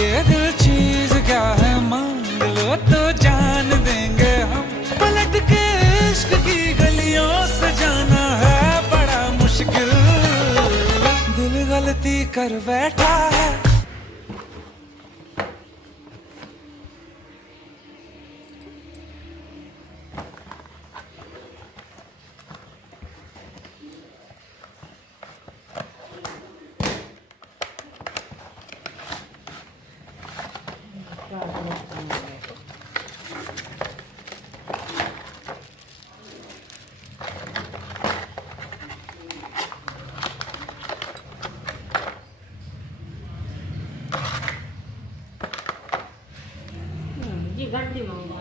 ये दिल चीज क्या है, मांग लो तो जान देंगे हम। पलट के इश्क की गलियों से जाना है बड़ा मुश्किल, दिल गलती कर बैठा है। जी गड्डी मंगवा